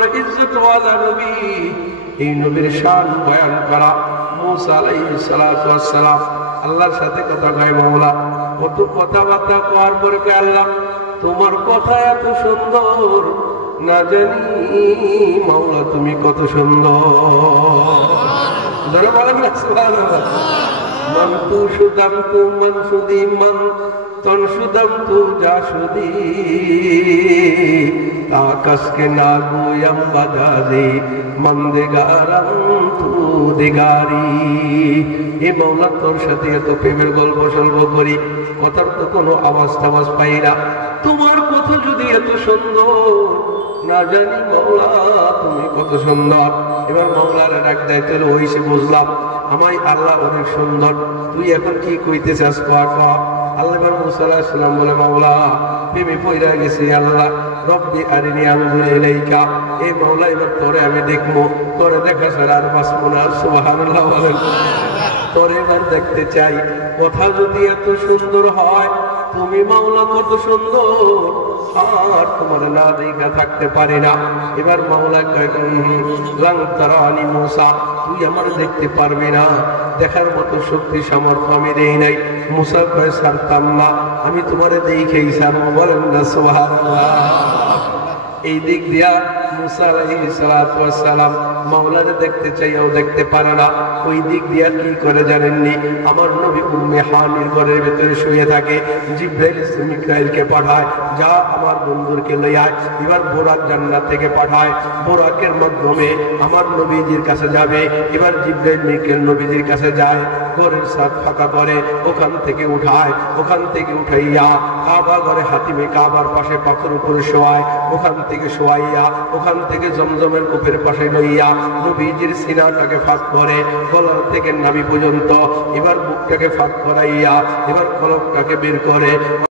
বড় ইজ্জতওয়ালা নবী। এই নবীর শান বয়ান করা। মুসা আলাইহিস সালাতু ওয়াস সালাম আল্লাহর সাথে কথা কয়, মাওলা কত কথাবার্তা কওয়ার পরে কয়, আল্লাহ তোমার কথা এত সুন্দর, না জানি মাওলা তুমি কত সুন্দর। যারা বলেন না সুবহানাল্লাহ। মান তু সুদাম তু মান সুদি মান তন সুদাম তু যা সুদি আকাশ কে না গোয়াম বাজারে মান দেগারাম তু দেগারি। এ মাওলা তোর সাথে এত প্রেমের গল্প সল্প করি, কথার তো কোনো আওয়াজ টাওয়াজ পাই না, তোমার কথা যদি এত সুন্দর, না জানি মাওলা তুমি কত সুন্দর। এবার মাওলার ডাক দেয়, তোর ওইসে বুঝলাম আমায় আল্লাহ অনেক সুন্দর, তুই এখন কি কইতে চাস কয়া ক। আল্লাহ এবার মুসা আলাইহিস সালাম বলে, মাওলা প্রেমে পইরা গেছি, আল্লাহ রব্বি আরিনি আনজুর ইলাইকা। এই মাওলা এবার তোরে আমি দেখবো, তোরে দেখা ছাড়া আর বাঁচবো না। সুবহানাল্লাহ বলেন। তোরে এবার দেখতে চাই, কথা যদি এত সুন্দর হয়, তুমি মাওলা কত সুন্দর, আর তোমার না দেখা থাকতে পারি না। এবার মাওলা কয়, লাং তারানি মুসা, তুই আমার দেখতে পারবি না, দেখার মতো শক্তি সামর্থ্য আমি দেই নাই। মুসা কয়, ছাড়তাম না, আমি তোমারে দেখেই ছাড়ব। বলেন না সুবহানাল্লাহ। এই দিক দিয়া মুসা আলাইহিস সালাতু ওয়াস সালাম মাওলারে দেখতে চাইও দেখতে পারে না। ওই দিক দিয়া কি করে জানেননি? আমার নবী উম্মে হানির ঘরের ভিতরে শুয়ে থাকে, জিবরাইল মিকাইলকে পাঠায়, যা আমার বন্ধুরকে লই আয়। এবার বোরাক জান্নাত থেকে পাঠায়, বোরাকের মাধ্যমে আমার নবীজির কাছে যাবে। এবার জিবরাইল মিকাইল নবীজির কাছে যায়, ঘরের ছাদ ফাঁকা করে, ওখান থেকে উঠায়, ওখান থেকে উঠাইয়া কাবা ঘরে হাতিমে কাবার পাশে পাথর উপরে শোয়ায়, ওখান থেকে শোয়াইয়া ওখান থেকে জমজমের কূপের পাশে লইয়া নবীজির সিনাটাকে ফাঁক করে, গলার থেকে নাভি পর্যন্ত। এবার বুকটাকে ফাঁক করাইয়া এবার কলবটাকে বের করে